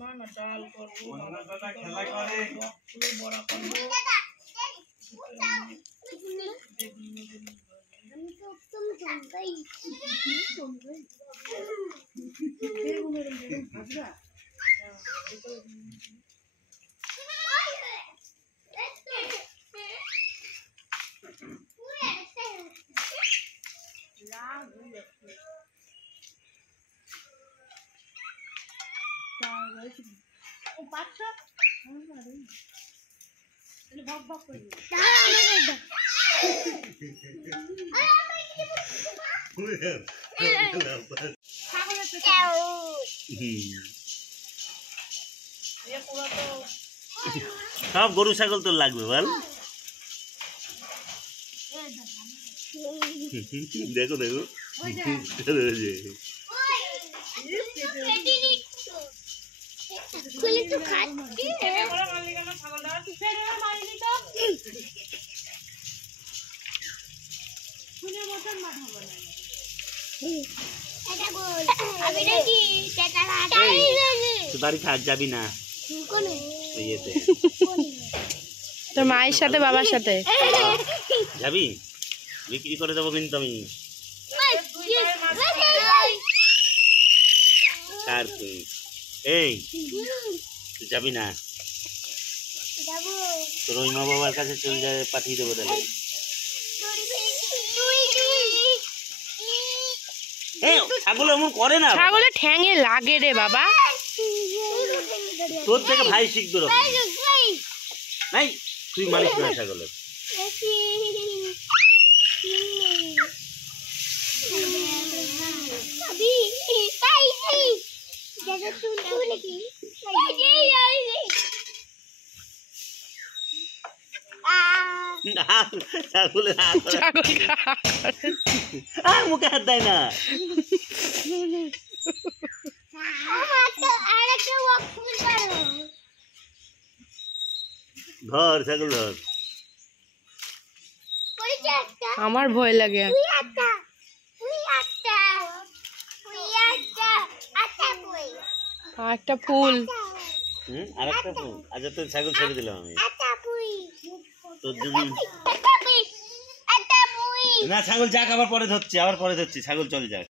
না না ডাল করবো, খেলা করে বড়া করবো। সব গরু ছাগল তো লাগবে বল। দেখো দেখো বাড়ি থাক, যাবি না তোর মায়ের সাথে বাবার সাথে যাবি? বিক্রি করে দেবো কিন্তু আমি। এই তুই যাবি না? তোর ওই মা বাবার কাছে চলে যায়, পাঠিয়ে দেবো তাহলে। ছাগল এমন করে না, ছাগলের ঠ্যাঙে লাগে রে বাবা। তোর থেকে ভাই শিখবে নাই, তুই মানিস না ছাগলের। মুখে হাত দেয় না। ধর ছাগল ধর। আমার ভয় লাগে। একটা ফুল, আরেকটা ফুল। আচ্ছা তোর ছাগল ছেড়ে দিলাম আমি। তোর যদি না ছাগল যাক, আবার পরে ধরছি, ছাগল চলে যাক।